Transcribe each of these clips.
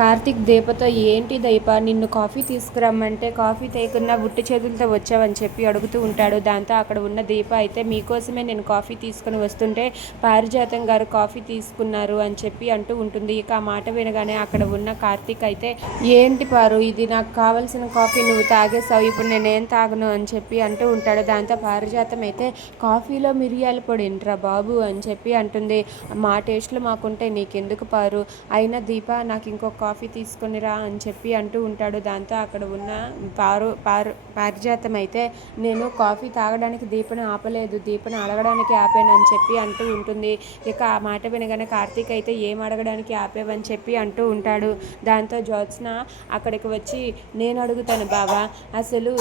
కార్తీక్ దీపతో ఏంటి దీప? నిన్ను coffee తీసుకురమ్మంటే coffee తేకున్నా బుట్టి చేతులతో వచ్చావని చెప్పి అడుగుతూ ఉంటాడు. దాంతో అక్కడ ఉన్న దీప అయితే మీకోసమే నేను కాఫీ తీసుకుని వస్తుంటే పారిజాతం గారు కాఫీ తీసుకున్నారు అని చెప్పి అంటూ ఉంటుంది. ఇక ఆ మాట వినగానే అక్కడ ఉన్న కార్తీక్ అయితే ఏంటి పారు ఇది నాకు కావలసిన కాఫీ నువ్వు తాగేసావు ఇప్పుడు నేనేం తాగను అని చెప్పి అంటూ ఉంటాడు. దాంతో పారిజాతం అయితే కాఫీలో మిరియాల పొడి ఏంట్రా బాబు అని చెప్పి అంటుంది. మా టేస్ట్లు మాకుంటే నీకెందుకు పారు? అయినా దీప నాకు ఇంకొక కాఫీ తీసుకొనిరా అని చెప్పి అంటూ ఉంటాడు. దాంతో అక్కడ ఉన్న పారు పారు పారిజాతం అయితే నేను కాఫీ తాగడానికి దీపను ఆపలేదు దీపను అడగడానికి ఆపాను అని చెప్పి అంటూ ఉంటుంది. ఇక ఆ మాట వినగానే కార్తీక్ అయితే ఏం అడగడానికి ఆపేవని చెప్పి అంటూ ఉంటాడు. దాంతో జ్యోత్స్న అక్కడికి వచ్చి నేను అడుగుతాను బాబా అసలు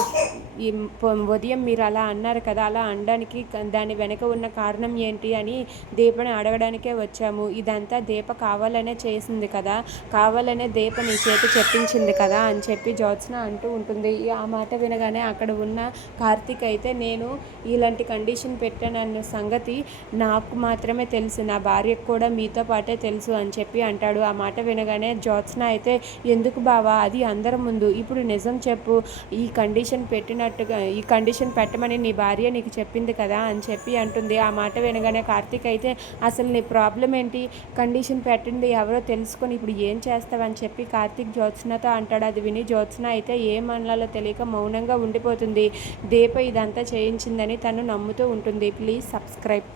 ఈ ఉదయం మీరు అలా అన్నారు కదా అలా అనడానికి దాని వెనక ఉన్న కారణం ఏంటి అని దీపని అడగడానికే వచ్చాము. ఇదంతా దీప కావాలనే చేసింది కదా కావాలని దీప నీ చేతి చెప్పించింది కదా అని చెప్పి జ్యోత్స్న అంటూ ఉంటుంది. ఆ మాట వినగానే అక్కడ ఉన్న కార్తీక్ అయితే నేను ఇలాంటి కండిషన్ పెట్టానన్న సంగతి నాకు మాత్రమే తెలుసు. నా భార్యకు కూడా మీతో పాటే తెలుసు అని చెప్పి అంటాడు. ఆ మాట వినగానే జ్యోత్స్న అయితే ఎందుకు బావా? అది అందరి ముందు. ఇప్పుడు నిజం చెప్పు. ఈ కండిషన్ పెట్టినట్టుగా ఈ కండిషన్ పెట్టమని నీ భార్య నీకు చెప్పింది కదా అని చెప్పి అంటుంది. ఆ మాట వినగానే కార్తీక్ అయితే అసలు నీ ప్రాబ్లం ఏంటి? కండిషన్ పెట్టింది ఎవరో తెలుసుకొని ఇప్పుడు ఏం అని చెప్పి కార్తీక్ జ్యోత్స్నతో అంటాడు. అది విని జ్యోత్స్న అయితే ఏం తెలియక మౌనంగా ఉండిపోతుంది. దీప ఇదంతా చేయించిందని తను నమ్ముతూ ఉంటుంది. Please subscribe.